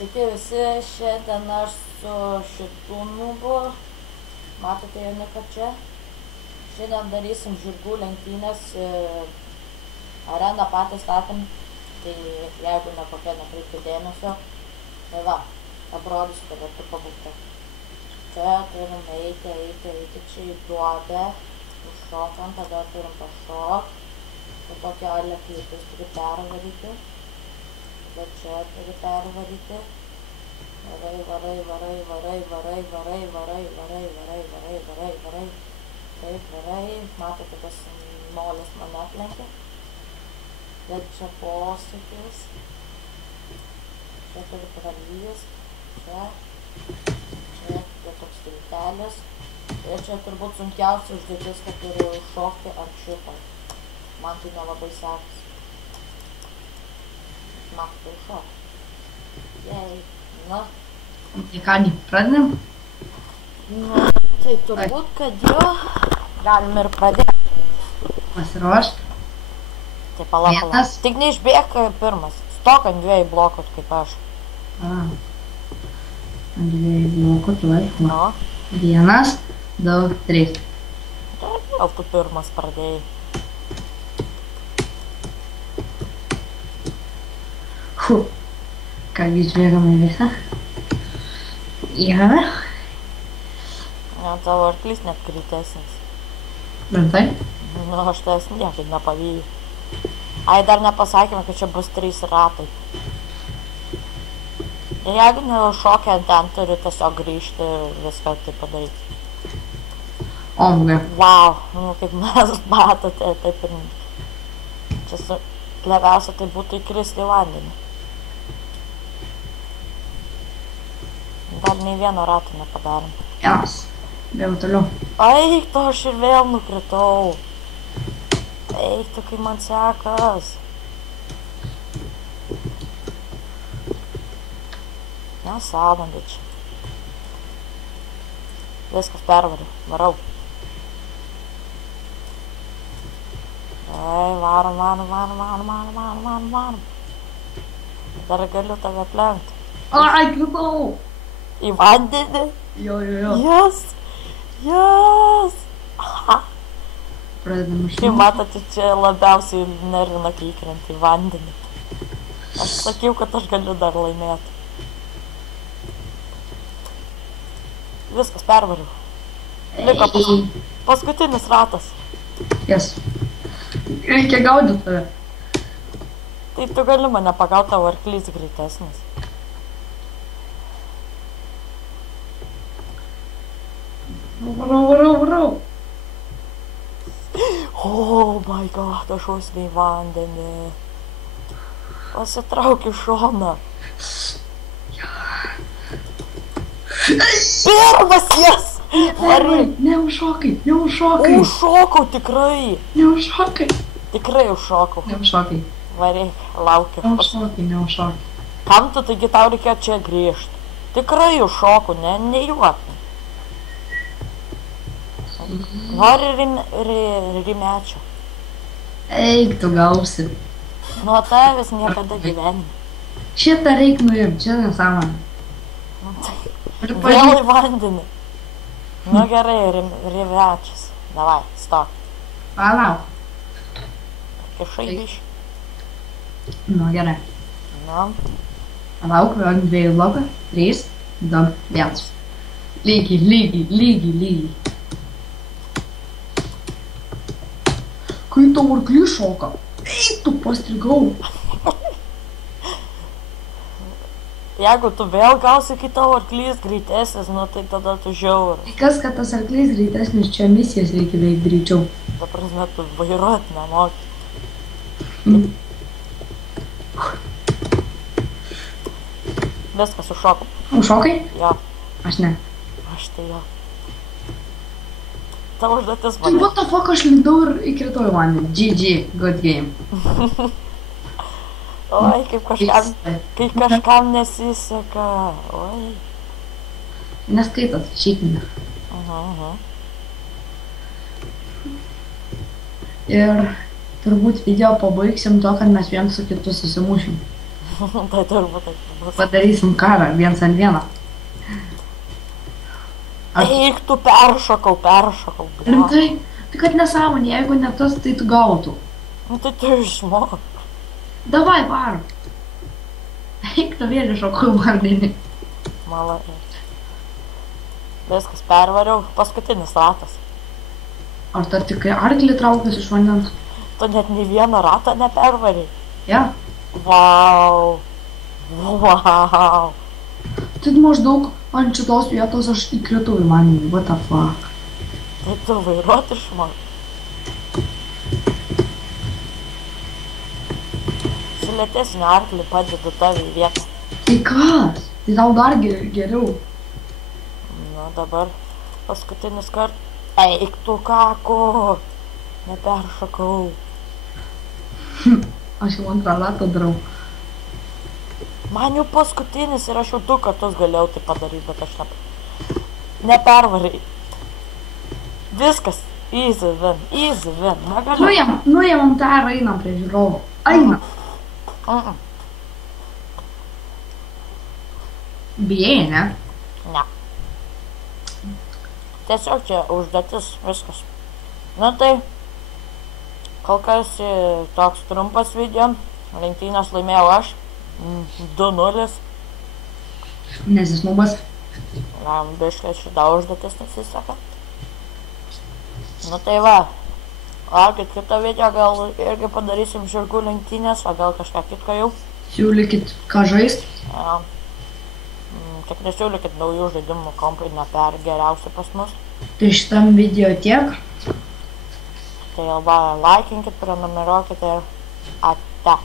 Sveiki visi, šiandien aš su šitų nubu, matote Joniką čia. Šiandien darysim žirgų lenktynės, areną patys statėm, tai jeigu nekokia nekreipti dėmesio, tai va, parodysiu, kad tu pabūkta. Čia turim eiti čia į duobę, užšokam, tada turim pašokt, tai tokia aleklytis turi pervaryti. Bet čia turi pervaryti. Varai. Taip, varai. Matote, tas molis mane aplenkė. Bet čia posūkis. Čia turi pralys. Čia toks tiltelis. Ir čia turbūt sunkiausia užduotis, kad turi užšokti ant šito. Man tai nelabai sekasi. Maktai šok. Jei, na. Tai kągi, pradedam? Nu, tai turbūt, kad jo galim ir pradėti. Pasiruošt. Tai palauk. Tik neišbėk pirmas. Stok ant 2 blokų, kaip aš. Ant 2 blokų, tuoj. Nu. 1, 2, 3. Gal tu pirmas pradėjai. Kągi, žvėgame visą. Ja. Ja, tavo arklys net greitesnis. Rimtai? Nu, aš tas niekaip nepavėjau. Ai, dar nepasakėme, kad čia bus 3 ratai. Ir jeigu neužšokę ten, turi tiesiog grįžti ir viską tai padaryti. Omga. Vau, nu kaip mes matote, taip ir... Čia leviausia tai būtų įkristi į vandenį. Dar nei vieno rato nepadarėm. Vienas. Bėgu toliau. Eik tu, aš ir vėl nukritau. Eik tu, kai man sekas. Nesąmonė čia. Viskas pervariu, varau. Ei, varom. Dar galiu tave aplenkti. Ai, kritau! Į vandenį? Jo. Yes! Aha. Pradedam iš Kaip matote, čia labiausiai nervina, kai įkrenta į vandenį. Aš sakiau, kad aš galiu dar laimėti. Viskas, pervariu. Liko paskutinis ratas. Yes. Reikia gaudyti tave. Taip tu gali mane pagauti, tavo arklys greitesnis. Varau. Oh my god, aš vos į vandenį. Pasitrauk į šoną. Pirmas, jas! Neužšokai. Užšokau tikrai. Neužšokai. Tikrai užšokau. Neužšokai. Varyk, laukiu. Neužšokai. Kam tu, taigi tau reikėjo čia grįžti? Tikrai užšokau, nejuok. Nori rimečio. Eik, tu gausi. Nuo tavęs niekada gyvenime. Šitą reik nuimti, čia nesąmonė. Vėl į vandenį. Nu gerai, rimečias. Davai, stok. Palauk. Kišai biškį. Nu, gerai. Nu. Palauk, ant 2 blokų. 3, 2, 1. Lygiai. Kai tau arklys šoka, eik tu pastrigau. Jeigu tu vėl gausi, kai tavo arklys greitesnis, nu tai tada tu žiauri. Tai kas, kad tas arklys greitesnis, čia misijas reikia veikti greičiau. Ta prasme, tu vairuot nemoki. Viskas, užšokau. Užšokai? Jo. Aš ne. Aš tai jo. Tavo užduotis Tai mane. what the fuck, aš lindau ir įkritau į vandenį. GG, good game. Oi, kaip kažkam nesiseka. Oi. Neskaitot, cheatinga. Ir turbūt video pabaigsim to, kad mes vien su kitu susimušim. Tai turbūt taip bus. Padarysim karą, 1-1. Eik, tu peršokau. Rimtai? Tai kad nesąmonė, jeigu ne tas, tai tu gautų. Nu tai tu išmok. Davai, varom. Eik, tu vėl iššokau vandenį. Malai. Viskas pervariau, paskutinis ratas. Ar tu tik arklį traukęs iš vandens? Tu net nei vieną ratą nepervariai. Ja. Vau. Tai maždaug ant šitos vietos aš įkritau į vandenį, what the fuck. Tai tu vairuot išmok. Su lėtesniu arklį padedu tave į vietą. Tai kas? Tai tau dar geriau. Na dabar paskutinis kart. Eik tu kako. Neperšokau. Aš jau antrą ratą darau. Man jau paskutinis ir aš jau 2 kartus galėjau tai padaryti, bet aš nepervarai. Viskas. Easy win. Negaliu. Nuėmam tą ir einam prie žiūrovų. Einam. Bijai, ne? Ne. Tiesiog čia užduotis, viskas. Nu tai, kol kas toks trumpas video. Lenktynės laimėjau aš. 2-0. Nesisnubas. Biškai šitą užduotis nesiseka. Nu tai va. Laukit kitą video, gal irgi padarysim žirgų lenktynės, o gal kažką kitko jau. Siūlykit, ką žaist. Ja. Tik nesiūlykit naujų žaidimų, kompai neper geriausi pas mus. Tai šitam video tiek. Tai va, laikinkit, prenumeruokite. Ate.